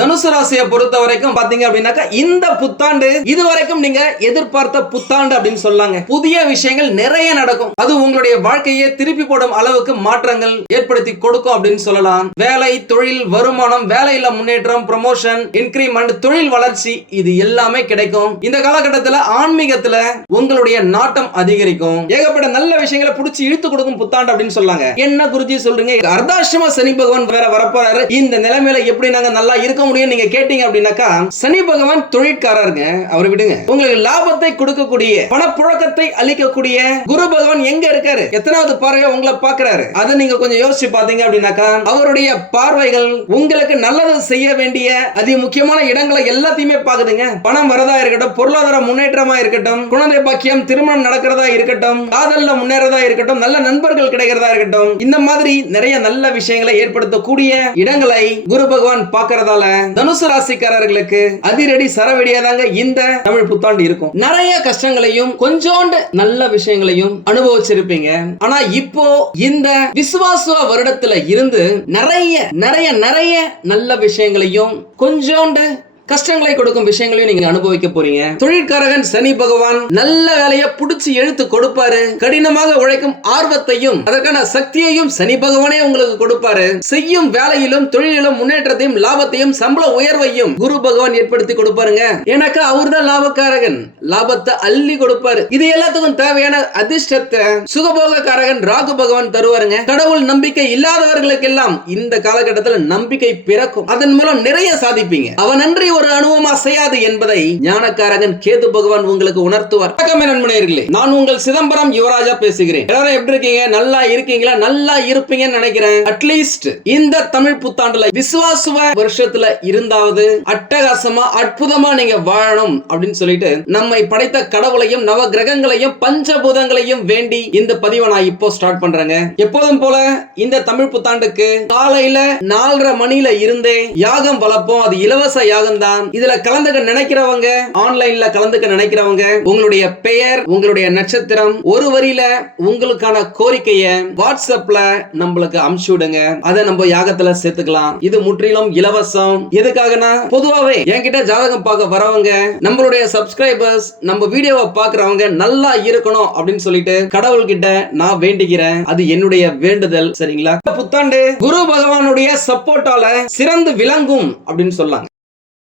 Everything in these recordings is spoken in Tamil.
தனுசு ராசியை பொறுத்த வரைக்கும் பாத்தீங்க அப்படின்னாக்கா இந்த புத்தாண்டு இதுவரைக்கும் நீங்க எதிர்பார்த்த புத்தாண்டு அப்படின்னு சொல்லாங்க. புதிய விஷயங்கள் நிறைய நடக்கும். அது உங்களுடைய வாழ்க்கையை திருப்பி போடும் அளவுக்கு மாற்றங்கள் ஏற்படுத்தி கொடுக்கும் அப்படின்னு சொல்லலாம். வேலை, தொழில், வருமானம், வேலையில முன்னேற்றம், ப்ரமோஷன், இன்கிரிமெண்ட், தொழில் வளர்ச்சி இது எல்லாமே கிடைக்கும். இந்த காலகட்டத்தில் ஆன்மீகத்துல உங்களுடைய நாட்டம் அதிகரிக்கும். ஏகப்பட்ட நல்ல விஷயங்களை பிடிச்சி இழுத்து கொடுக்கும் புத்தாண்டு அப்படின்னு சொல்லாங்க. என்ன குருஜி சொல்றீங்க, அர்த்தாஷ்டம சனி பகவான் வேற வரப்போறாரு, இந்த நிலைமையில எப்படி நாங்க நல்லா இருக்க முடியும் நீங்க கேட்டீங்க அப்படின்னாக்கா, சனி பகவான் தொழிற்காரருங்க, அவரை விடுங்க. உங்களுக்கு லாபத்தை கொடுக்கக்கூடிய, பணப்புழக்கத்தை அளிக்கக்கூடிய குரு பகவான் எங்க இருக்காரு, எத்தனாவது பார்வையா உங்களை பார்க்கிறாரு, அதை நீங்க கொஞ்சம் யோசிச்சு பாத்தீங்க அப்படின்னாக்கா, அவருடைய பார்வைகள் உங்களுக்கு நல்லது செய்ய வேண்டிய அதி முக்கியமான இடங்களை எல்லாத்தையுமே பாக்குதுங்க. பணம் வரதா இருக்கட்டும், பொருளாதார முன்னேற்றமா இருக்கட்டும், குழந்தை பாக்கியம், திருமணம் நடக்கிறதா இருக்கட்டும், காதல்ல முன்னேறதா இருக்கட்டும், நல்ல நண்பர்கள் கிடைக்கிறதா இருக்கட்டும், இந்த மாதிரி நிறைய நல்ல விஷயங்களை ஏற்படுத்தக்கூடிய இடங்களை குரு பகவான் பார்க்கறதால தனுசு ராசிக்காரர்களுக்கு அதிரடி சரவெடியாதாங்க இந்த தமிழ் புத்தாண்டு இருக்கும். நிறைய கஷ்டங்களையும் கொஞ்சோண்டு நல்ல விஷயங்களையும் அனுபவிச்சிருப்பீங்க. ஆனா இப்போ இந்த விசுவாச வருடத்துல இருந்து நிறைய நிறைய நிறைய நல்ல விஷயங்களையும் கொஞ்சோண்டு கஷ்டங்களை கொடுக்கும் விஷயங்களையும் நீங்க அனுபவிக்க போறீங்க. தொழிற்காரகன் சனி பகவான் நல்ல வேலையை புடிச்சு எழுத்து கொடுப்பாரு. கடினமாக உழைக்கும் ஆர்வத்தையும் அதற்கான சக்தியையும் சனி பகவானே உங்களுக்கு கொடுப்பாரு. செய்யும் வேலையிலும் தொழிலிலும் முன்னேற்றத்தையும் லாபத்தையும் சம்பள உயர்வையும் குரு பகவான் ஏற்படுத்தி கொடுப்பாருங்க. ஏன்னாக்கா அவர் தான் லாபக்காரகன், லாபத்தை அள்ளி கொடுப்பாரு. இது எல்லாத்துக்கும் தேவையான அதிர்ஷ்டத்தை சுகபோக காரகன் ராகு பகவான் தருவாருங்க. கடவுள் நம்பிக்கை இல்லாதவர்களுக்கு எல்லாம் இந்த காலகட்டத்தில் நம்பிக்கை பிறக்கும். அதன் மூலம் நிறைய சாதிப்பீங்க. அவன் நன்றி ஒரு அனுபவம் அசையாது என்பதை ஞானக்காரகன் கேது பகவான் உங்களுக்கு உணர்த்துவார். நண்பர்களே, நான் உங்கள் சிதம்பரம் யுவராஜா பேசுகிறேன். எல்லாரும் எப்படி இருக்கீங்க? நல்லா இருக்கீங்களா? நல்லா இருப்பீங்கன்னு நினைக்கிறேன். அட்லீஸ்ட் இந்த தமிழ் புத்தாண்டுல விசுவாசுவ வருஷத்துல இருந்தாவது அட்டகாசமா அற்புதமா நீங்க வாழணும் அப்படின்னு சொல்லிட்டு நம்மை படைத்த கடவுளையும் நவ கிரகங்களையும் பஞ்சபூதங்களையும் வேண்டி இந்த பதிவை நான் இப்போ ஸ்டார்ட் பண்றேங்க. எப்போதும் போல இந்த தமிழ் புத்தாண்டுக்கு காலையில 4:30 மணியில இருந்தே யாகம் வளர்ப்போம். அது இலவச யாகம். இதுல கலந்துக்க நினைக்கிறவங்க, ஆன்லைன்ல கலந்துக்க நினைக்கிறவங்க, உங்களுடைய பெயர், உங்களுடைய நட்சத்திரம், ஒரு வரியில உங்களுக்கான கோரிக்கையை வாட்ஸ்அப்ல நம்மளுக்கு அனுப்பிச்சு விடுங்க. அதை நம்ம யாகத்துல சேர்த்துக்கலாம். இது முற்றிலும் இலவசம். எதுக்காகனா, பொதுவாவே என்கிட்ட ஜாதகம் பார்க்க வரவங்க, நம்மளுடைய சப்ஸ்கிரைபர்ஸ், நம்ம வீடியோவை பார்க்கறவங்க நல்லா இருக்கணும் அப்படின்னு சொல்லிட்டு கடவுள் கிட்ட நான் வேண்டிக்கிறேன். அது என்னுடைய வேண்டுதல். சரிங்களா? புத்தாண்டு குரு பகவானுடைய சப்போர்ட்டால சிறந்து விளங்கும் அப்படின்னு சொல்லாங்க.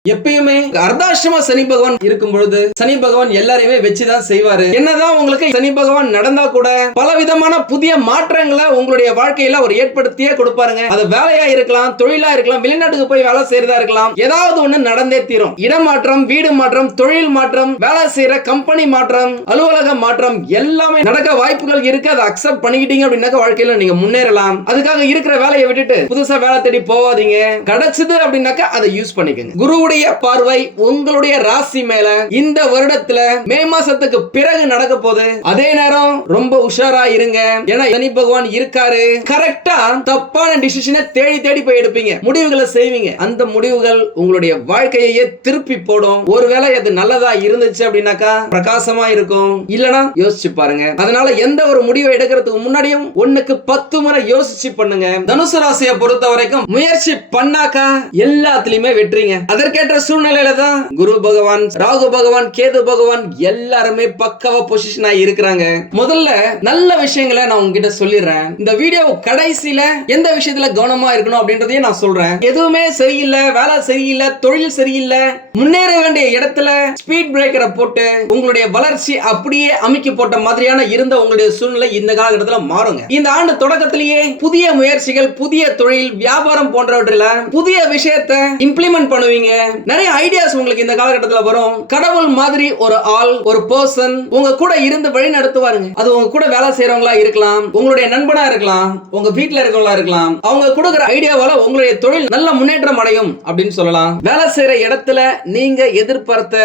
எப்பயுமே அர்த்தாஷ்டம சனி பகவான் இருக்கும் பொழுது சனி பகவான் எல்லாரையுமே வச்சுதான் செய்வாரு. என்னதான் உங்களுக்கு சனி பகவான் நடந்தா கூட பல விதமான புதிய மாற்றங்களை உங்களுடைய வாழ்க்கையில அவர் ஏற்படுத்தியே கொடுப்பாருங்க. அது வேலையா இருக்கலாம், தொழிலா இருக்கலாம், வெளிநாட்டுக்கு போய் வேலை செய்யறதா இருக்கலாம், ஏதாவது ஒண்ணு நடந்தே தீரும். இடமாற்றம், வீடு மாற்றம், தொழில் மாற்றம், வேலை செய்யற கம்பெனி மாற்றம், அலுவலக மாற்றம் எல்லாமே நடக்க வாய்ப்புகள் இருக்கு. அதை அக்செப்ட் பண்ணிக்கிட்டீங்க அப்படின்னாக்க வாழ்க்கையில நீங்க முன்னேறலாம். அதுக்காக இருக்கிற வேலையை விட்டுட்டு புதுசா வேலை தேடி போவாதீங்க. கிடைச்சது அப்படின்னாக்க அதை யூஸ் பண்ணிக்கங்க. குருவுடைய பார்வை உங்களுடைய ராசி மேல இந்த வருடத்துல மே மாசத்துக்கு பிறகு நடக்க போகுது. அதே நேரம் ரொம்ப உஷாரா இருங்க. ஏன்னா சனி பகவான் இருக்காரு. கரெக்டா தப்பான டிசிஷனை தேடி தேடி போய் எடுப்பீங்க, முடிவுகளை செய்வீங்க. அந்த முடிவுகள் உங்களுடைய வாழ்க்கையே திருப்பி போடும். ஒருவேளை அது நல்லதா இருந்துச்சு அப்படின்னாக்கா பிரகாசமா இருக்கும், இல்லனா யோசிச்சு பாருங்க. அதனால எந்த ஒரு முடிவை எடுக்கிறதுக்கு முன்னாடியும் 1க்கு 10 முறை யோசிச்சு பண்ணுங்க. தனுசு ராசியை பொறுத்த வரைக்கும் முயற்சி பண்ணாக்கா எல்லாத்துலயுமே வெற்றிங்க. அதற்கேற்ற சூழ்நிலையில தான் குரு பகவான், ராகு பகவான், கேது பகவான் எல்லாருமே பக்காவா பொசிஷனா இருக்கிறாங்க. முதல்ல நல்ல விஷயங்களை நான் உங்ககிட்ட சொல்லிடுறேன். இந்த வீடியோ கடைசியில எந்த விஷயத்துல கவனமா இருக்கணும் அப்படின்றதையும் நான் சொல்றேன். எதுவுமே சரியில்லை, வேலை சரியில்லை, தொழில் சரியில்லை, முன்னேற வேண்டிய இடத்துல ஸ்பீட் பிரேக்கரை போட்டு உங்களுடைய வளர்ச்சி அப்படியே அமைக்கி போட்ட மாதிரியான இருந்த உங்களுடைய சூழ்நிலை இந்த காலகட்டத்தில் மாறுங்க. இந்த ஆண்டு தொடக்கத்திலேயே புதிய முயற்சிகள், புதிய தொழில், வியாபாரம் போன்றவற்றில புதிய விஷயத்தை இம்ப்ளிமெண்ட் பண்ணுவீங்க. நிறைய ஐடியாஸ் உங்களுக்கு இந்த காலகட்டத்தில் வரும். கடவுள் மாதிரி ஒரு ஆள், ஒரு பர்சன் உங்க கூட இருந்து வழி நடத்துவாருங்க. அது உங்க கூட வேலை செய்யறவங்களா இருக்கலாம், உங்களுடைய நண்பனா இருக்கலாம், உங்க வீட்டுல இருக்கவங்களா இருக்கலாம். அவங்க கொடுக்கிற ஐடியாவால உங்களுடைய தொழில் நல்ல முன்னேற்றம் அடையும் அப்படின்னு சொல்லலாம். வேலை செய்யற இடத்துல நீங்க எதிர்பார்த்த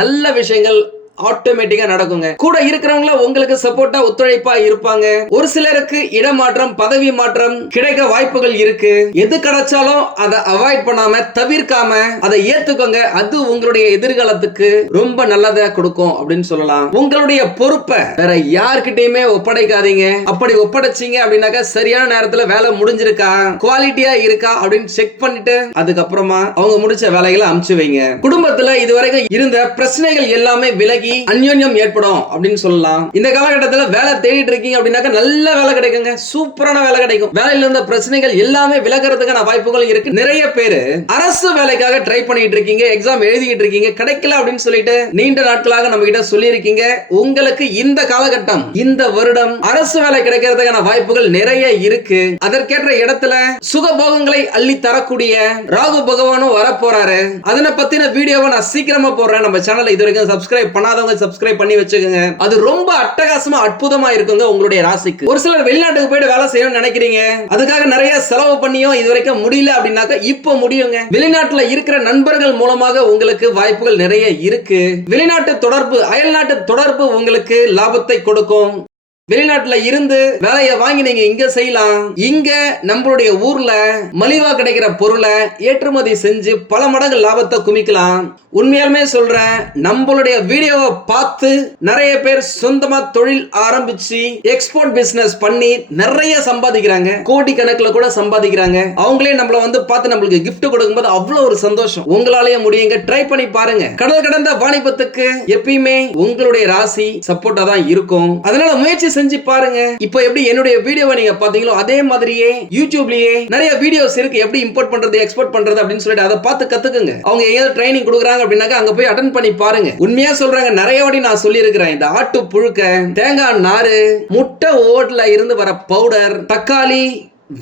நல்ல விஷயங்கள் ஆட்டோமேட்டிக்கா நடக்குங்க. கூட இருக்கிறவங்கள உங்களுக்கு சப்போர்ட்டா ஒத்துழைப்பா இருப்பாங்க. ஒரு சிலருக்கு இடமாற்றம், பதவி மாற்றம் கிடைக்க வாய்ப்புகள் இருக்கு. எது கிடைச்சாலும் அதை அவாய்ட் பண்ணாம, தவிர்க்காம அதை ஏத்துக்கோங்க. அது உங்களுடைய எதிர்காலத்துக்கு ரொம்ப நல்லதை கொடுக்கும் அப்படின்னு சொல்லலாம். உங்களுடைய பொறுப்பை வேற யார்கிட்டயுமே ஒப்படைக்காதீங்க. அப்படி ஒப்படைச்சீங்க அப்படின்னாக்கா சரியான நேரத்துல வேலை முடிஞ்சிருக்கா, குவாலிட்டியா இருக்கா அப்படின்னு செக் பண்ணிட்டு அதுக்கப்புறமா அவங்க முடிச்ச வேலைகளை அமுச்சு வைங்க. குடும்பத்துல இதுவரைக்கும் இருந்த பிரச்சனைகள் எல்லாமே விலகி அந்யோன்யம் ஏற்படும் அப்படின்னு சொல்லலாம். இந்த காலகட்டத்துல வேலை தேடிட்டு இருக்கீங்க அப்படின்னாக்கா நல்ல வேலை கிடைக்குங்க, சூப்பரான வேலை கிடைக்கும். வேலையில இருந்த பிரச்சனைகள் எல்லாமே விலகிறதுக்கான வாய்ப்புகள் இருக்கு. நிறைய பேரு அரசு வேலைக்காக ட்ரை பண்ணிட்டு இருக்கீங்க, எக்ஸாம் எழுதிட்டு இருக்கீங்க, கிடைக்கல அப்படின்னு சொல்லிட்டு நீண்ட நாட்களாக நம்ம கிட்ட சொல்லி இருக்கீங்க. உங்களுக்கு இந்த காலகட்டம், இந்த வருடம் அரசு வேலை கிடைக்கிறதுக்கான வாய்ப்புகள் நிறைய இருக்கு. அதற்கேற்ற இடத்துல சுகபோகங்களை அள்ளி தரக்கூடிய ராகு பகவானும் வர போறாரு. அதனை பத்தின வீடியோவை நான் சீக்கிரமா போடுறேன். நம்ம சேனலை இது வரைக்கும் சப்ஸ்கிரைப் பண்ணாதவங்க சப்ஸ்கிரைப் பண்ணி வச்சுக்கோங்க. அது ரொம்ப அட்டகாசமா அற்புதமா இருக்குங்க உங்களுடைய ராசிக்கு. ஒரு சிலர் வெளிநாட்டுக்கு போயிட்டு வேலை செய்யணும்னு நினைக்கிறீங்க, அதுக்காக நிறைய செலவு பண்ணியும் இது வரைக்கும் முடியல அப்படின்னாக்க இப்ப முடியுங்க. வெளிநாட்டுல இருக்கிற நண்பர்கள் மூலமாக உங்களுக்கு வாய்ப்புகள் நிறைய இருக்கு. வெளிநாட்டு தொடர்பு, அயல்நாட்டு தொடர்பு உங்களுக்கு லாபத்தை கொடுக்கும். வெளிநாட்டுல இருந்து வேலையை வாங்கி நீங்க இங்க செய்யலாம். இங்க நம்மளுடைய ஊர்ல மலிவா கிடைக்கிற பொருளை ஏற்றுமதி செஞ்சு பல மடங்கு லாபத்தை குமிக்கலாம். உண்மையாலுமே சொல்றேன், நம்மளுடைய வீடியோவை பார்த்து நிறைய பேர் சொந்தமா தொழில் ஆரம்பிச்சு எக்ஸ்போர்ட் பிசினஸ் பண்ணி நிறைய சம்பாதிக்கிறாங்க, கோடி கணக்குல கூட சம்பாதிக்கிறாங்க. அவங்களே நம்மள வந்து பார்த்து நம்மளுக்கு gift கொடுக்கும்போது அவ்வளவு ஒரு சந்தோஷம். உங்களாலேயே முடியுங்க, ட்ரை பண்ணி பாருங்க. கடல் கடந்த வாணிபத்துக்கு எப்பயுமே உங்களுடைய ராசி சப்போர்ட்டா தான் இருக்கும். அதனால முயற்சி செஞ்சு பாருங்க. இப்போ எப்படி என்னுடைய வீடியோவை நீங்க பாத்தீங்களோ அதே மாதிரியே யூடியூப்லயே நிறைய வீடியோஸ் இருக்கு, எப்படி இம்போர்ட் பண்றது, எக்ஸ்போர்ட் பண்றது அப்படின்னு சொல்லிட்டு அதை பார்த்து கத்துக்குங்க. அவங்க ஏதாவது ட்ரைனிங் கொடுக்குறாங்க அப்படின்னாக்க அங்க போய் அட்டெண்ட் பண்ணி பாருங்க. உண்மையா சொல்றாங்க, நிறைய வாட்டி நான் சொல்லி இருக்கிறேன். இந்த ஆட்டு புழுக்க, தேங்காய் நாறு, முட்டை ஓட்ல இருந்து வர பவுடர், தக்காளி,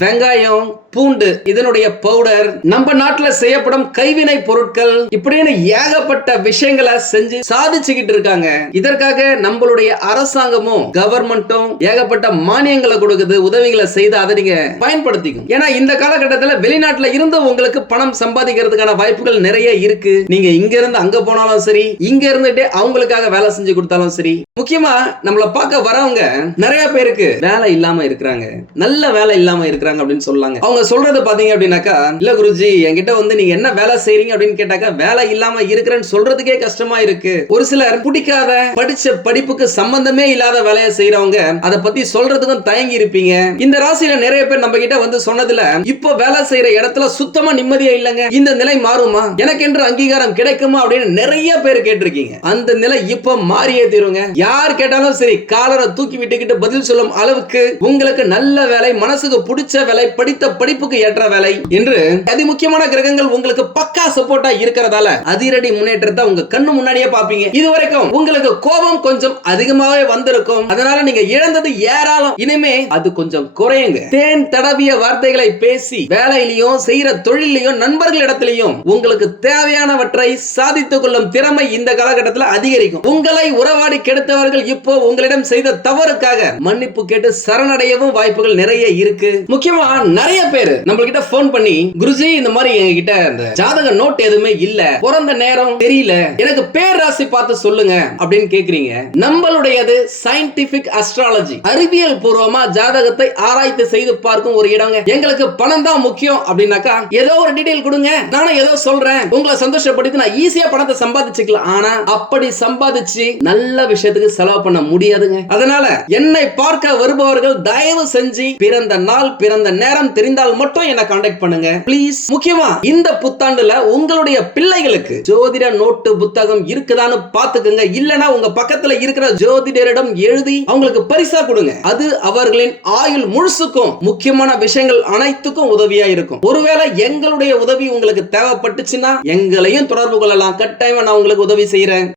வெங்காயம், பூண்டு இதனுடைய பவுடர், நம்ம நாட்டுல செய்யப்படும் கைவினை பொருட்கள், இப்படின்னு ஏகப்பட்ட விஷயங்களை செஞ்சு சாதிச்சுக்கிட்டு இருக்காங்க. இதற்காக நம்மளுடைய அரசாங்கமும் கவர்மெண்ட்டும் ஏகப்பட்ட மானியங்களை கொடுக்குது, உதவிகளை செய்து அதை நீங்க பயன்படுத்திக்கும். ஏன்னா இந்த காலகட்டத்தில் வெளிநாட்டுல இருந்து உங்களுக்கு பணம் சம்பாதிக்கிறதுக்கான வாய்ப்புகள் நிறைய இருக்கு. நீங்க இங்க இருந்து அங்க போனாலும் சரி, இங்க இருந்துட்டே அவங்களுக்காக வேலை செஞ்சு கொடுத்தாலும் சரி. முக்கியமா நம்மள பார்க்க வரவங்க நிறைய பேருக்கு வேலை இல்லாம இருக்கிறாங்க, நல்ல வேலை இல்லாம இருக்கிறாங்க அப்படின்னு சொல்லாங்க. அவங்க சொல்றது பாத்தீங்க அப்படின்னாக்கா, இல்ல குருஜி என்கிட்ட வந்து நீங்க என்ன வேலை செய்றீங்க அப்படின்னு கேட்டாக்கா வேலை இல்லாம இருக்கிறேன்னு சொல்றதுக்கே கஷ்டமா இருக்கு. ஒரு சிலர் பிடிக்காத, படிச்ச படிப்புக்கு சம்பந்தமே இல்லாத வேலையை செய்யறவங்க அதை பத்தி சொல்றதுக்கும் தயங்கி இருப்பீங்க. இந்த ராசியில நிறைய பேர் நம்ம கிட்ட வந்து சொன்னதுல, இப்போ வேலை செய்யற இடத்துல சுத்தமா நிம்மதியா இல்லங்க, இந்த நிலை மாறுமா, எனக்கென்று அங்கீகாரம் கிடைக்குமா அப்படின்னு நிறைய பேர் கேட்டிருக்கீங்க. அந்த நிலை இப்போ மாறியே தீருங்க. யார் கேட்டாலும் சரி காலரை தூக்கி விட்டுக்கிட்டு பதில் சொல்லும் அளவுக்கு உங்களுக்கு நல்ல வேலை, மனசுக்கு பிடிச்ச வேலை, படித்த படிப்புக்கு ஏற்ற வேலை என்று அதி முக்கியமான கிரகங்கள் உங்களுக்கு பக்கா சப்போர்ட்டா இருக்கிறதால அதிரடி முன்னேற்றத்தை உங்க கண்ணு முன்னாடியே பாப்பீங்க. இதுவரைக்கும் உங்களுக்கு கோபம் கொஞ்சம் அதிகமாவே வந்திருக்கும். அதனால நீங்க இழந்தது ஏராளம், இனிமே அது கொஞ்சம் குறையுங்க. தேன் தடவிய வார்த்தைகளை பேசி வேலையிலையும் செய்யற தொழிலையும் நண்பர்களிடத்திலையும் உங்களுக்கு தேவையானவற்றை சாதித்துக் கொள்ளும் திறமை இந்த காலகட்டத்தில் அதிகரிக்கும். உங்களை உறவாடி கெடுத்தவர்கள் இப்போ உங்களிடம் செய்த தவறுக்காக மன்னிப்பு கேட்டு சரணடையவும் வாய்ப்புகள் நிறைய இருக்கு. முக்கியமா நிறைய பேர் நம்மகிட்ட போன் பண்ணி, குருஜி இந்த மாதிரி என்கிட்ட இந்த ஜாதக நோட் எதுவுமே இல்ல, பிறந்த நேரம் தெரியல, எனக்கு பேர் ராசி பார்த்து சொல்லுங்க அப்படின்னு கேக்குறீங்க. நம்மளுடையது சயின்டிபிக் அஸ்ட்ராலஜி, அறிவியல் பூர்வமா ஜாதகத்தை ஆராய்ச்சி செய்து பார்க்கும் ஒரு இடங்க. எங்களுக்கு பணம் தான் முக்கியம் அப்படின்னாக்கா ஏதோ ஒரு டீடைல் கொடுங்க, நானும் ஏதோ சொல்றேன், உங்களை சந்தோஷப்படுத்தி நான் ஈஸியா பணத்தை சம்பாதிச்சுக்கலாம். ஆனா அப்படி சம்பாதிச்சு நல்ல விஷயத்துக்கு செலவு பண்ண முடியாதுங்க. அதனால என்னை பார்க்க வருபவர்கள் தயவு செஞ்சு பிறந்த நாள், பிறந்த நேரம் தெரிந்தால் மட்டும் என்ன கான்டாக்ட் பண்ணுங்க ப்ளீஸ். முக்கியமா இந்த புத்தாண்டுல உங்களுடைய பிள்ளைகளுக்கு ஜோதிட நோட்டு புத்தகம் இருக்குதான்னு பாத்துக்கங்க. இல்லனா உங்க பக்கத்துல இருக்கிற ஜோதிடரிடம் எழுதி அவங்களுக்கு பரிசா கொடுங்க. அது அவர்களின் ஆயுள் முழுசுக்கும் முக்கியமான விஷயங்கள் அனைத்துக்கும் உதவியா இருக்கும். ஒருவேளை எங்களுடைய உதவி உங்களுக்கு தேவைப்பட்டுச்சுன்னா எங்களையும் தொடர்பு கொள்ளலாம், கட்டாயமா நான் உங்களுக்கு உதவி செய்யறேன்.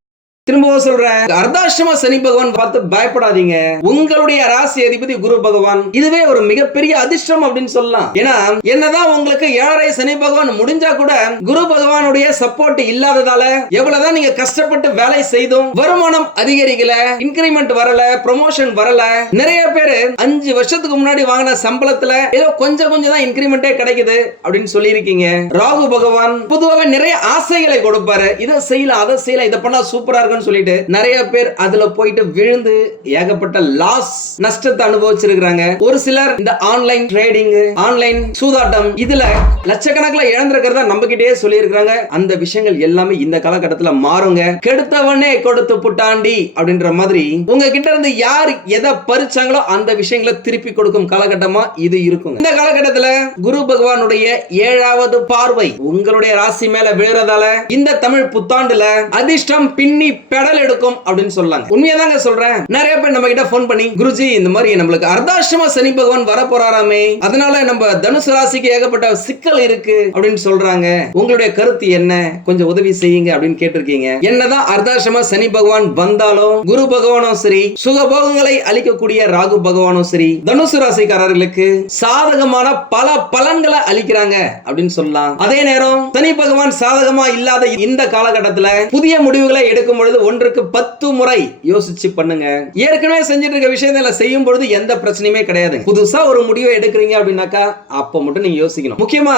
திரும்பவும் சொல்றேன், அர்த்தாஷ்டம சனி பகவான் பார்த்து பயப்படாதீங்க. உங்களுடைய ராசி அதிபதி குரு பகவான், இதுவே ஒரு மிகப்பெரிய அதிர்ஷ்டம் அப்படின்னு சொல்லலாம். ஏன்னா என்னதான் உங்களுக்கு 7.5 சனி பகவான் முடிஞ்சா கூட குரு பகவானுடைய சப்போர்ட் இல்லாததால எவ்வளவுதான் நீங்க கஷ்டப்பட்டு வேலை செய்தும் வருமானம் அதிகரிக்கல, இன்கிரிமெண்ட் வரல, ப்ரமோஷன் வரல. நிறைய பேர் 5 வருஷத்துக்கு முன்னாடி வாங்கின சம்பளத்துல ஏதோ கொஞ்சம் தான் இன்கிரிமெண்டே கிடைக்குது அப்படின்னு சொல்லி இருக்கீங்க. ராகு பகவான் பொதுவாக நிறைய ஆசைகளை கொடுப்பாரு, இதை செய்யலாம், அதை செய்யலாம், இதை பண்ணா சூப்பரா இருக்கும் பண்ணுங்கன்னு சொல்லிட்டு நிறைய பேர் அதுல போயிட்டு விழுந்து ஏகப்பட்ட லாஸ் நஷ்டத்தை அனுபவிச்சிருக்காங்க. ஒரு சிலர் இந்த ஆன்லைன் ட்ரேடிங், ஆன்லைன் சூதாட்டம் இதுல லட்சக்கணக்கில் இழந்திருக்கிறதா நம்பிக்கிட்டே சொல்லி இருக்காங்க. அந்த விஷயங்கள் எல்லாமே இந்த காலகட்டத்துல மாறுங்க. கெடுத்தவனே கொடுத்து புட்டாண்டி அப்படின்ற மாதிரி உங்ககிட்ட இருந்து யார் எதை பறிச்சாங்களோ அந்த விஷயங்களை திருப்பி கொடுக்கும் காலகட்டமா இது இருக்கும். இந்த காலகட்டத்துல குரு பகவானுடைய 7வது பார்வை உங்களுடைய ராசி மேல விழுறதால இந்த தமிழ் புத்தாண்டுல அதிர்ஷ்டம் பின்னி பெடல் எடுக்கும் அப்படின்னு சொல்லாங்க. உண்மையாதாங்க சொல்றேன். நிறைய பேர் நம்ம கிட்ட போன் பண்ணி, குருஜி இந்த மாதிரி நம்மளுக்கு அர்த்தாஷ்டம சனி பகவான் வர போறாராமே, அதனால நம்ம தனுசு ராசிக்கு ஏகப்பட்ட சிக்கல் இருக்கு அப்படின்னு சொல்றாங்க. உங்களுடைய கருத்து என்ன, கொஞ்சம் உதவி செய்யுங்க அப்படின்னு கேட்டிருக்கீங்க. என்னதான் அர்த்தாஷ்டம சனி பகவான் வந்தாலும் குரு பகவானும் சரி, சுகபோகங்களை அளிக்கக்கூடிய ராகு பகவானும் சரி, தனுசு ராசிக்காரர்களுக்கு சாதகமான பல பலன்களை அளிக்கிறாங்க அப்படின்னு சொல்லலாம். அதே நேரம் சனி பகவான் சாதகமா இல்லாத இந்த காலகட்டத்துல புதிய முடிவுகளை எடுக்கும் பொழுது 1க்கு 10 முறை யோசிச்சு பண்ணுங்க. ஏற்கனவே செஞ்சிட்டு இருக்க விஷயங்களை செய்யும் பொழுது எந்த பிரச்சனையுமே கிடையாது. புதுசா ஒரு முடிவை எடுக்கிறீங்க அப்படின்னாக்கா அப்ப மட்டும் நீங்க யோசிக்கணும். முக்கியமா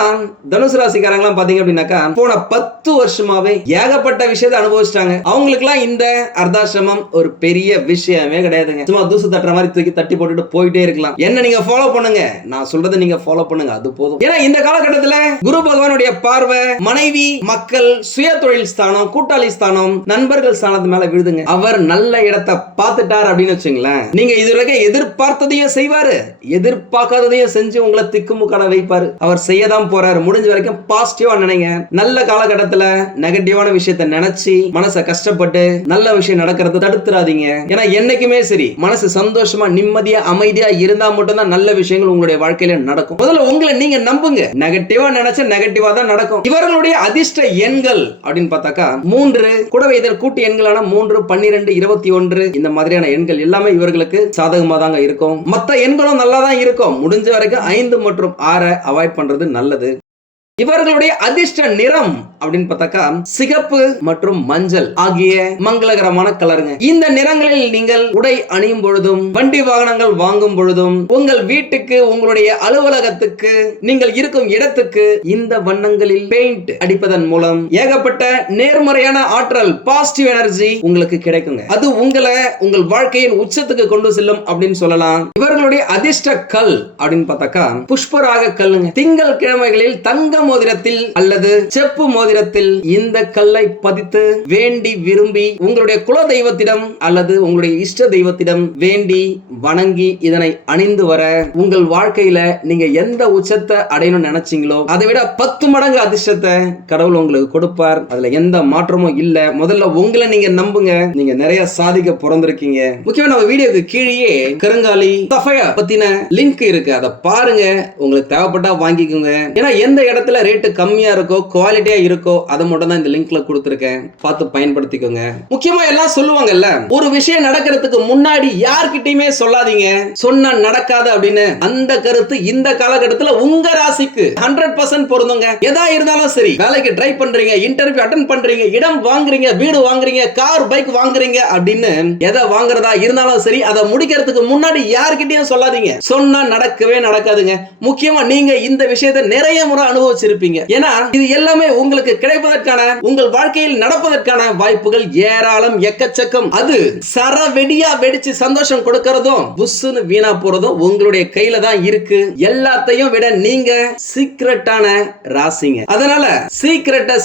தனுசு ராசிக்காரங்க பாத்தீங்க அப்படின்னாக்கா போன 10 வருஷமாவே ஏகப்பட்ட விஷயத்தை அனுபவிச்சிட்டாங்க. அவங்களுக்கு எல்லாம் இந்த அர்த்தாசிரமம் ஒரு பெரிய விஷயமே கிடையாதுங்க. சும்மா தூசு தட்டுற மாதிரி தூக்கி தட்டி போட்டுட்டு போயிட்டே இருக்கலாம். என்ன நீங்க ஃபாலோ பண்ணுங்க, நான் சொல்றதை நீங்க ஃபாலோ பண்ணுங்க, அது போதும். ஏன்னா இந்த காலகட்டத்துல குரு பகவானுடைய பார்வை மனைவி, மக்கள், சுய தொழில் ஸ்தானம், கூட்டாளி ஸ்தானம், நண்பர்கள் ஸ்தானத்து மேல விழுதுங்க. அவர் நல்ல இடத்தை பார்த்துட்டார் அப்படின்னு வச்சுங்களேன், நீங்க இதுவரைக்கும் எதிர்பார்த்ததையும் செய்வாரு, எதிர்பார்க்காததையும் செஞ்சு உங்களை திக்குமுக்காட வைப்பாரு. அவர் செய்யதான் போறாரு. முடிஞ்ச வரைக்கும் பாசிட்டிவா நினைங்க. நல்ல காலகட்டத்துல நெகட்டிவான விஷயத்தை நினைச்சு மனசை கஷ்டப்பட்டு நல்ல விஷயம் நடக்கிறது தடுத்துறாதீங்க. ஏன்னா என்னைக்குமே சரி மனசு சந்தோஷமா நிம்மதியா அமைதியா இருந்தா மட்டும்தான் நல்ல விஷயங்கள் உங்களுடைய வாழ்க்கையில நடக்கும். முதல்ல உங்களை நீங்க நம்புங்க. நெகட்டிவா நினைச்சா நெகட்டிவா தான் நடக்கும். இவர்களுடைய அதிர்ஷ்ட எண்கள் அப்படின்னு பார்த்தாக்கா 3, கூடவே இதழ் கூட்டு எண்களான 3, 12, 21 இந்த மாதிரியான எண்கள் எல்லாமே இவர்களுக்கு சாதகமா தாங்க இருக்கும். மற்ற எண்களும் நல்லா தான் இருக்கும். முடிஞ்ச வரைக்கும் 5 மற்றும் 6 அவாய்ட் பண்றது நல்லது. இவர்களுடைய அதிர்ஷ்ட நிறம் அப்படின்னு பார்த்தாக்கா சிகப்பு மற்றும் மஞ்சள் ஆகிய மங்களகரமான கலருங்க. இந்த நிறங்களில் நீங்கள் உடை அணியும் பொழுதும், வண்டி வாகனங்கள் வாங்கும் பொழுதும், உங்கள் வீட்டுக்கு, உங்களுடைய அலுவலகத்துக்கு, நீங்கள் இருக்கும் இடத்துக்கு இந்த வண்ணங்களில் பெயிண்ட் அடிப்பதன் மூலம் ஏகப்பட்ட நேர்மறையான ஆற்றல், பாசிட்டிவ் எனர்ஜி உங்களுக்கு கிடைக்குங்க. அது உங்களை உங்கள் வாழ்க்கையின் உச்சத்துக்கு கொண்டு செல்லும் அப்படின்னு சொல்லலாம். இவர்களுடைய அதிர்ஷ்ட கல் அப்படின்னு பார்த்தாக்கா புஷ்பராக கல்லுங்க. திங்கள் கிழமைகளில் தங்க மோதிரத்தில் அல்லது செப்பு மோதிரத்தில் இந்த கல்லை பதித்து வேண்டி விரும்பி உங்களுடைய குல தெய்வத்திடம் அல்லது உங்களுடைய இஷ்ட தெய்வத்திடம் வேண்டி வணங்கி இதனை அணிந்து வர உங்கள் வாழ்க்கையில நீங்க எந்த உச்சத்தை அடையணும்னு நினைச்சீங்களோ அதை விட 10 மடங்கு அதிர்ஷ்டத்தை கடவுள் உங்களுக்கு கொடுப்பார். அதுல எந்த மாற்றமும் இல்ல. முதல்ல உங்களை நீங்க நம்புங்க. நீங்க நிறைய சாதிக்க பிறந்திருக்கீங்க. முக்கியமா நம்ம வீடியோக்கு கீழே கருங்காலி சஃபையா பத்தின லிங்க் இருக்கு, அதை பாருங்க. உங்களுக்கு தேவைப்பட்டா வாங்கிக்கோங்க. ஏன்னா எந்த இடத்துல ரேட் கம்மியா இருக்கோ, குவாலிட்டியா இருக்கோ அதை மட்டும் தான் இந்த லிங்க்ல கொடுத்திருக்கேன். பார்த்து பயன்படுத்திக்கோங்க. முக்கியமா எல்லாம் சொல்லுவாங்கல்ல, ஒரு விஷயம் நடக்கிறதுக்கு முன்னாடி யார்கிட்டயுமே சொல்லாதீங்க, சொன்னா நடக்காது அப்படின்னு. அந்த கருத்து இந்த காலகட்டத்தில் உங்க ராசிக்கு 100% பொருந்துங்க. எதா இருந்தாலும் சரி, வேலைக்கு ட்ரை பண்றீங்க, இன்டர்வியூ அட்டெண்ட் பண்றீங்க, இடம் வாங்குறீங்க, வீடு வாங்குறீங்க, கார் பைக் வாங்குறீங்க அப்படின்னு எதை வாங்குறதா இருந்தாலும் சரி, அதை முடிக்கிறதுக்கு முன்னாடி யார்கிட்டயும் சொல்லாதீங்க. சொன்னா நடக்கவே நடக்காதுங்க. முக்கியமா நீங்க இந்த விஷயத்தை நிறைய முறை அனுபவிச்சிருப்பீங்க. ஏன்னா இது எல்லாமே உங்களுக்கு கிடைப்பதற்கான, உங்கள் வாழ்க்கையில் நடப்பதற்கான வாய்ப்புகள் ஏராளம், எக்கச்சக்கம். அது சரவெடியா வெடிச்சு சந்தோஷம் கொடுக்கிறதும் புஸ்ஸுன்னு வீணா போறதும் உங்களுடைய கையில தான் இருக்கு. எல்லாத்தையும் விட நீங்க சீக்ரெட்டான ராசிங்க. அதனால சீக்ரெட்டா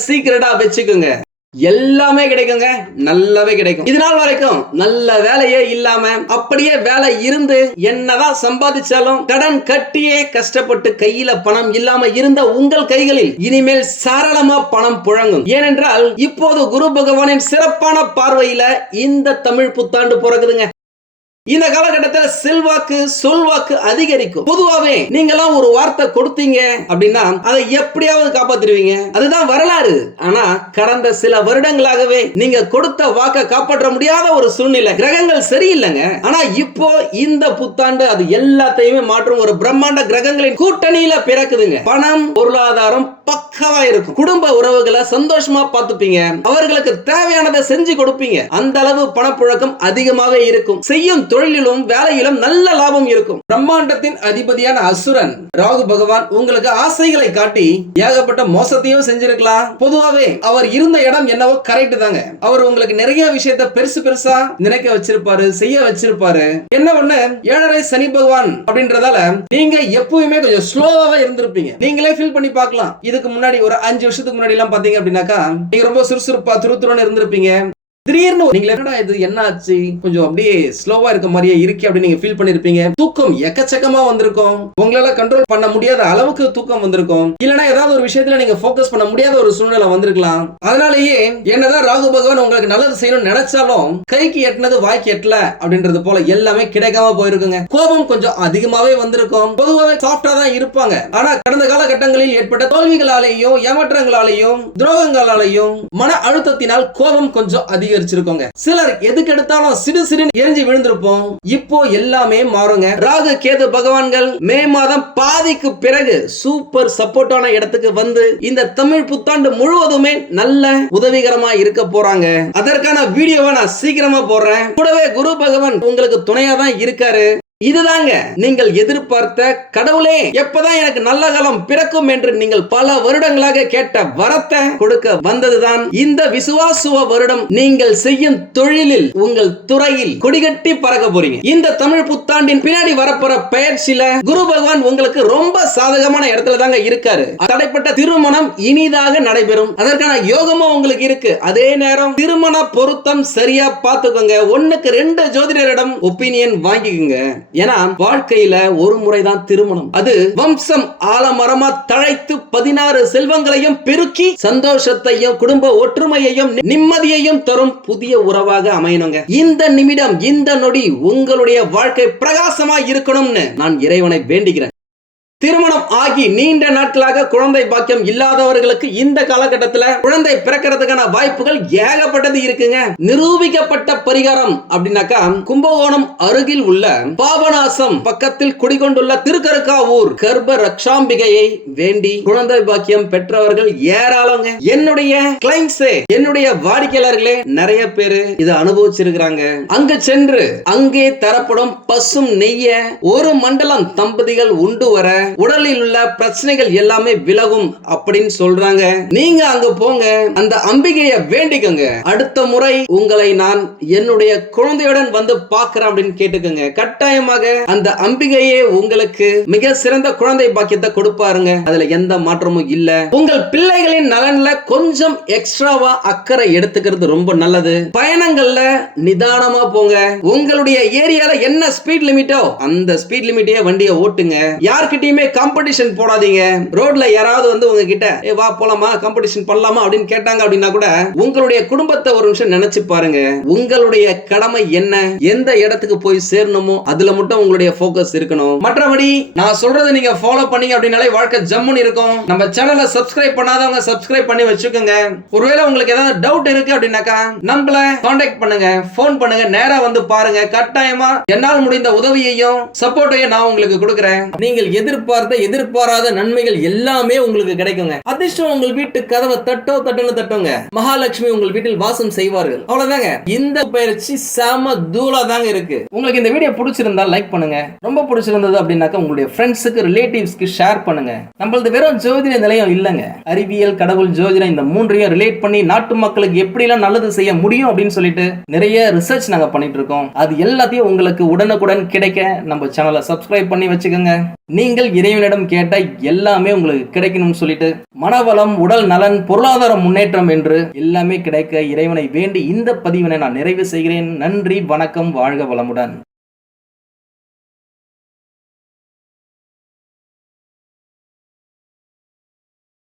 வச்சுக்கோங்க. எல்லாமே கிடைக்குங்க, நல்லாவே கிடைக்கும். இது நாள் வரைக்கும் நல்ல வேலையே இல்லாம, அப்படியே வேலை இருந்து என்னதான் சம்பாதிச்சாலும் கடன் கட்டியே கஷ்டப்பட்டு கையில பணம் இல்லாம இருந்த உங்கள் கைகளில் இனிமேல் சாரளமா பணம் புழங்கும். ஏனென்றால் இப்போது குரு பகவானின் சிறப்பான பார்வையில இந்த தமிழ் புத்தாண்டு பிறகுதுங்க. இந்த காலகட்டத்தில் செல்வாக்கு, சொல்வாக்கு அதிகரிக்கும். பொதுவாவே நீங்களாம் ஒரு வார்த்தை கொடுத்தீங்க அப்படின்னா அதை எப்படியாவது காப்பாத்திடுவீங்க. அதுதான் வரலாறு. ஆனா கடந்த சில வருடங்களாகவே நீங்க கொடுத்த வாக்க காப்பாற்ற முடியாத ஒரு சூழ்நிலை. கிரகங்கள் சரியில்லைங்க. ஆனா இப்போ இந்த புத்தாண்டு அது எல்லாத்தையுமே மாற்றும் ஒரு பிரம்மாண்ட கிரகங்களின் கூட்டணியில பிறக்குதுங்க. பணம், பொருளாதாரம் பக்கவா இருக்கும். குடும்ப உறவுகளை சந்தோஷமா பார்த்துப்பீங்க. அவர்களுக்கு தேவையானதை செஞ்சு கொடுப்பீங்க. அந்த அளவு பணப்புழக்கம் அதிகமாவே இருக்கும். செய்யும் தொழிலிலும் வேலையிலும் நல்ல லாபம் இருக்கும். பிரம்மாண்டத்தின் அதிபதியான அசுரன் ராகு பகவான் உங்களுக்கு ஆசைகளை காட்டி ஏகப்பட்ட மோசத்தையும் செஞ்சிருக்கலாம். பொதுவாவே அவர் அவர் இருந்த இடம் என்னவோ கரெக்ட் தாங்க. அவர் உங்களுக்கு நிறைய விஷயத்தை பெருசு பெருசா நினைக்க வச்சிருப்பாரு, செய்ய வச்சிருப்பாரு. என்ன ஒண்ணு, 7.5 சனி பகவான் அப்படின்றதால நீங்க எப்பவுமே கொஞ்சம் ஸ்லோவாவே இருந்திருப்பீங்க. நீங்களே ஃபீல் பண்ணி பார்க்கலாம். இதுக்கு முன்னாடி ஒரு 5 வருஷத்துக்கு முன்னாடி எல்லாம் பாத்தீங்க அப்படின்னாக்கா நீங்க ரொம்ப சுறுசுறுப்பா துருதுருன்னு இருந்திருப்பீங்க. திடீர்னு நீங்க என்னடா இது என்ன ஆச்சு, கொஞ்சம் அப்படியே ஸ்லோவா இருக்க மாதிரியே இருக்கு அப்படின்னு நீங்க ஃபீல் பண்ணிருப்பீங்க. தூக்கம் எக்கச்சக்கமா வந்திருக்கும். உங்களால கண்ட்ரோல் பண்ண முடியாத அளவுக்கு தூக்கம் வந்திருக்கும். இல்லனா ஏதாவது ஒரு விஷயத்துல நீங்க ஃபோக்கஸ் பண்ண முடியாத ஒரு சூழ்நிலை வந்திருக்கலாம். அதனாலேயே என்னதான் ராகு பகவான் உங்களுக்கு நல்லது செய்யணும்னு நினைச்சாலும் கைக்கு எட்டினது வாய்க்கு எட்டல அப்படின்றது போல எல்லாமே கிடைக்காம போயிருக்குங்க. கோபம் கொஞ்சம் அதிகமாவே வந்திருக்கும். பொதுவாக சாஃப்டா தான் இருப்பாங்க. ஆனா கடந்த காலகட்டங்களில் ஏற்பட்ட தோல்விகளாலேயும் ஏமாற்றங்களாலேயும் துரோகங்களாலேயும் மன அழுத்தத்தினால் கோபம் கொஞ்சம் அதிகம். சிலர் எதுக்கு எடுத்தாலும் சிடு சிடு எரிஞ்சு விழுந்திருப்போம். இப்போ எல்லாமே மாறுங்க. ராகு கேது பகவான்கள் மே மாதம் பாதிக்கு பிறகு சூப்பர் சப்போர்ட்டான இடத்துக்கு வந்து இந்த தமிழ் புத்தாண்டு முழுவதுமே நல்ல உதவிகரமா இருக்க போறாங்க. அதற்கான வீடியோவை நான் சீக்கிரமா போடுறேன். கூடவே குரு பகவான் உங்களுக்கு துணையா தான் இருக்காரு. இதுதாங்க நீங்கள் எதிர்பார்த்த கடவுளே எப்பதான் எனக்கு நல்ல காலம் பிறக்கும் என்று நீங்கள் பல வருடங்களாக கேட்ட வரத்தை கொடுக்க வந்ததுதான் இந்த விசுவாசுவ வருடம். நீங்கள் செய்யும் தொழிலில் உங்கள் துறையில் கொடிகட்டி பறக்க போறீங்க. இந்த தமிழ் புத்தாண்டின் பின்னாடி வரப்போற பயிற்சியில குரு பகவான் உங்களுக்கு ரொம்ப சாதகமான இடத்துல தாங்க இருக்காரு. தடைப்பட்ட திருமணம் இனிதாக நடைபெறும். அதற்கான யோகமும் உங்களுக்கு இருக்கு. அதே நேரம் திருமண பொருத்தம் சரியா பார்த்துக்கோங்க. 1க்கு 2 ஜோதிடரிடம் ஒப்பீனியன் வாங்கிக்கோங்க. ஏன்னா வாழ்க்கையில ஒரு முறைதான் திருமணம். அது வம்சம் ஆலமரமா தழைத்து 16 செல்வங்களையும் பெருக்கி சந்தோஷத்தையும் குடும்ப ஒற்றுமையையும் நிம்மதியையும் தரும் புதிய உறவாக அமையணுங்க. இந்த நிமிடம் இந்த நொடி உங்களுடைய வாழ்க்கை பிரகாசமா இருக்கணும்னு நான் இறைவனை வேண்டுகிறேன். திருமணம் ஆகி நீண்ட நாட்களாக குழந்தை பாக்கியம் இல்லாதவர்களுக்கு இந்த காலகட்டத்தில் குழந்தை பிறக்கிறதுக்கான வாய்ப்புகள் ஏகப்பட்டது இருக்குங்க. நிரூபிக்கப்பட்ட பரிகாரம் அப்படின்னாக்கா கும்பகோணம் அருகில் உள்ள பாபநாசம் பக்கத்தில் குடிகொண்டுள்ள திருக்கருக்காவூர் கர்ப்ப ரக்ஷாம்பிகையை வேண்டி குழந்தை பாக்கியம் பெற்றவர்கள் ஏராளங்க. என்னுடைய கிளைண்ட்ஸே, என்னுடைய வாடிக்கையாளர்களே நிறைய பேரு இதை அனுபவிச்சிருக்கிறாங்க. அங்கு சென்று அங்கே தரப்படும் பசும் நெய்ய ஒரு மண்டலம் தம்பதிகள் உண்டு வர உடலில் உள்ள பிரச்சனைகள் எல்லாமே விலகும் அப்படின்னு சொல்றாங்க. நீங்க அங்க போங்க, அந்த அம்பிகையை வேண்டிக்கங்க. அடுத்த முறை உங்களை நான் என்னுடைய குழந்தையுடன் வந்து பார்க்கிறேன் அப்படின்னு கேட்டுக்கங்க. கட்டாயமாக அந்த அம்பிகையே உங்களுக்கு மிக சிறந்த குழந்தை பாக்கியத்தை கொடுப்பாருங்க. அதுல எந்த மாற்றமும் இல்ல. உங்கள் பிள்ளைகளின் நலன்ல கொஞ்சம் எக்ஸ்ட்ராவா அக்கறை எடுத்துக்கிறது ரொம்ப நல்லது. பயணங்கள்ல நிதானமா போங்க. உங்களுடைய ஏரியால என்ன ஸ்பீட் லிமிட்டோ அந்த ஸ்பீட் லிமிட்டே வண்டியை ஓட்டுங்க. யார்கிட்டயும் காம்படிஷன் போடாதீங்க. ரோட்ல யாராவது வந்து உங்ககிட்ட வா போலாமா காம்படிஷன் பண்ணலாமா அப்படின்னு கேட்டாங்க அப்படின்னா கூட உங்களுடைய குடும்பத்தை ஒரு நிமிஷம் நினைச்சு பாருங்க. உங்களுடைய கடமை என்ன, எந்த இடத்துக்கு போய் சேரணுமோ அதுல மட்டும் உங்களுடைய ஃபோக்கஸ் இருக்கணும். மற்றபடி நான் சொல்றதை நீங்க ஃபாலோ பண்ணீங்க அப்படினாலே வாழ்க்கை ஜம்முன்னு இருக்கும். நம்ம சேனலை சப்ஸ்கிரைப் பண்ணாதவங்க சப்ஸ்கிரைப் பண்ணி வச்சுக்கோங்க. ஒருவேளை உங்களுக்கு ஏதாவது டவுட் இருக்கு அப்படின்னாக்கா நம்மள கான்டாக்ட் பண்ணுங்க, போன் பண்ணுங்க, நேரா வந்து பாருங்க. கட்டாயமா என்னால் முடிந்த உதவியையும் சப்போர்ட்டையும் நான் உங்களுக்கு கொடுக்கிறேன். நீங்கள் எதிர்பாராத நன்மைகள் எல்லாமே உங்களுக்கு கிடைக்குங்க. அதிர்ஷ்டம் உங்கள் வீட்டு கதவை தட்டுங்க. மகாலட்சுமி உங்கள் வீட்டில் வாசம் செய்வார்கள். அவ்வளவுதாங்க. இந்த பயிற்சி செம தூளா தாங்க இருக்கு. உங்களுக்கு இந்த வீடியோ பிடிச்சிருந்தா லைக் பண்ணுங்க. ரொம்ப பிடிச்சிருந்தது அப்படின்னாக்க உங்களுடைய ஃப்ரெண்ட்ஸுக்கு ரிலேட்டிவ்ஸ்க்கு ஷேர் பண்ணுங்க. நம்மளது வெறும் ஜோதிட நிலையம் இல்லங்க. அறிவியல், கடவுள், ஜோதிடம் இந்த மூன்றையும் ரிலேட் பண்ணி நாட்டு மக்களுக்கு எப்படிலாம் நல்லது செய்ய முடியும் அப்படின்னு சொல்லிட்டு நிறைய ரிசர்ச் நாங்க பண்ணிட்டு இருக்கோம். அது எல்லாத்தையும் உங்களுக்கு உடனுக்குடன் கிடைக்க நம்ம சேனலை சப்ஸ்கிரைப் பண்ணி வச்சுக்கோங்க. நீங்கள் இறைவனிடம் கேட்ட எல்லாமே உங்களுக்கு கிடைக்கணும்னு சொல்லிட்டு மனவளம், உடல் நலன், பொருளாதார முன்னேற்றம் என்று எல்லாமே கிடைக்க இறைவனை வேண்டி இந்த பதிவினை நான் நிறைவு செய்கிறேன். நன்றி, வணக்கம், வாழ்க வளமுடன்.